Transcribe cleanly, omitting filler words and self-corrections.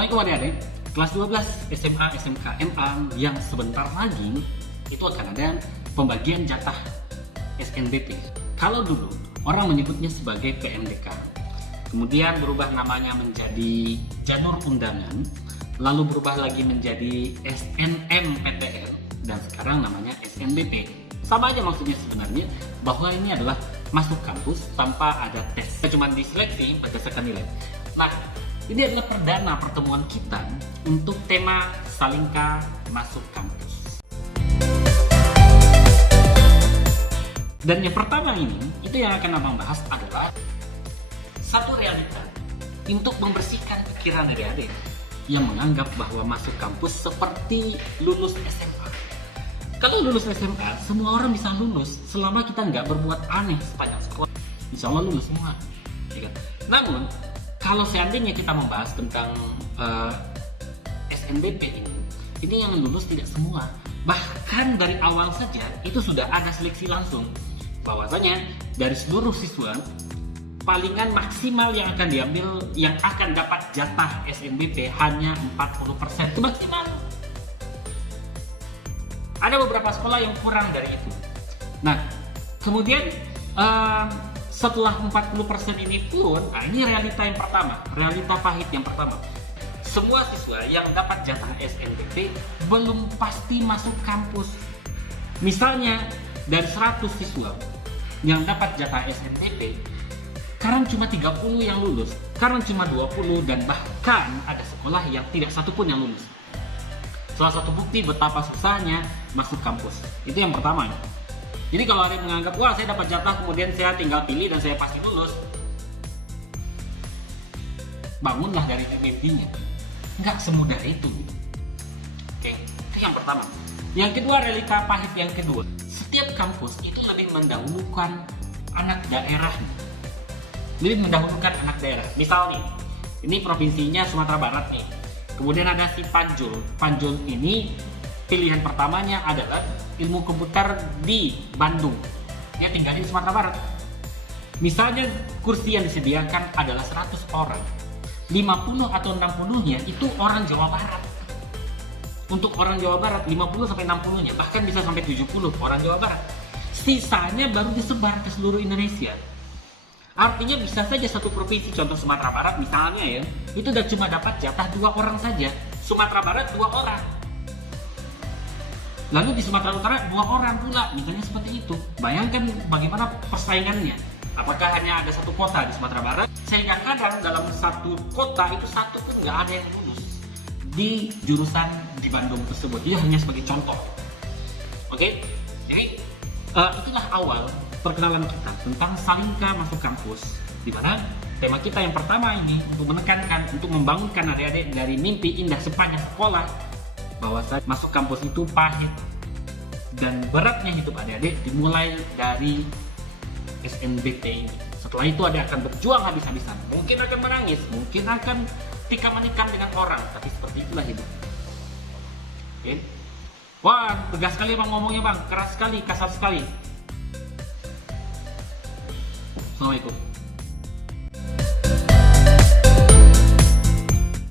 Assalamualaikum adik-adik. Kelas 12 SMA SMK MA yang sebentar lagi itu akan ada pembagian jatah SNBP. Kalau dulu orang menyebutnya sebagai PMDK, kemudian berubah namanya menjadi Janur Undangan, lalu berubah lagi menjadi SNMPTN, dan sekarang namanya SNBP. Sama aja maksudnya sebenarnya, bahwa ini adalah masuk kampus tanpa ada tes, cuma diseleksi berdasarkan nilai. Nah, ini adalah perdana pertemuan kita untuk tema Salingka Masuk Kampus. Dan yang pertama ini, itu yang akan abang bahas adalah satu realita untuk membersihkan pikiran adik-adik yang menganggap bahwa masuk kampus seperti lulus SMA. Kalau lulus SMA, semua orang bisa lulus selama kita nggak berbuat aneh sepanjang sekolah. Insya Allah lulus semua, ya kan? Namun, kalau seandainya kita membahas tentang SNBP ini yang lulus tidak semua. Bahkan dari awal saja itu sudah ada seleksi langsung. Bahwasanya dari seluruh siswa, palingan maksimal yang akan diambil, yang akan dapat jatah SNBP hanya 40%. Itu maksimal. Ada beberapa sekolah yang kurang dari itu. Nah, kemudian setelah 40% ini pun, ini realita yang pertama, realita pahit yang pertama. Semua siswa yang dapat jatah SNBP belum pasti masuk kampus. Misalnya dari 100 siswa yang dapat jatah SNBP, sekarang cuma 30 yang lulus, sekarang cuma 20, dan bahkan ada sekolah yang tidak satu pun yang lulus. Salah satu bukti betapa susahnya masuk kampus. Itu yang pertama. Jadi kalau ada yang menganggap, wah saya dapat jatah kemudian saya tinggal pilih dan saya pasti lulus, bangunlah dari mimpinya. Nggak semudah itu. Oke, itu yang pertama. Yang kedua, realita pahit yang kedua. Setiap kampus itu lebih mendahulukan anak daerah. Lebih mendahulukan anak daerah. Misal nih, ini provinsinya Sumatera Barat nih. Kemudian ada si Panjul. Panjul ini pilihan pertamanya adalah ilmu komputer di Bandung. Dia tinggal di Sumatera Barat. Misalnya kursi yang disediakan adalah 100 orang. 50 atau 60-nya itu orang Jawa Barat. Untuk orang Jawa Barat 50 sampai 60-nya, bahkan bisa sampai 70 orang Jawa Barat. Sisanya baru disebar ke seluruh Indonesia. Artinya bisa saja satu provinsi, contoh Sumatera Barat misalnya ya, itu udah cuma dapat jatah 2 orang saja. Sumatera Barat 2 orang. Lalu di Sumatera Utara 2 orang pula, misalnya seperti itu. Bayangkan bagaimana persaingannya. Apakah hanya ada satu kota di Sumatera Barat? Sehingga kadang dalam satu kota itu satu pun nggak ada yang lulus di jurusan di Bandung tersebut. Ini hanya sebagai contoh. Oke? Jadi itulah awal perkenalan kita tentang Salingka Masuk Kampus, di mana tema kita yang pertama ini untuk menekankan, untuk membangunkan adik-adik dari mimpi indah sepanjang sekolah, bahwa masuk kampus itu pahit dan beratnya hidup adik-adik dimulai dari SNBP ini. Setelah itu adik akan berjuang habis-habisan, mungkin akan menangis, mungkin akan tikam-menikam dengan orang, tapi seperti itulah hidup. Oke? Wah, tegas sekali bang ngomongnya bang, keras sekali, kasar sekali. Assalamualaikum.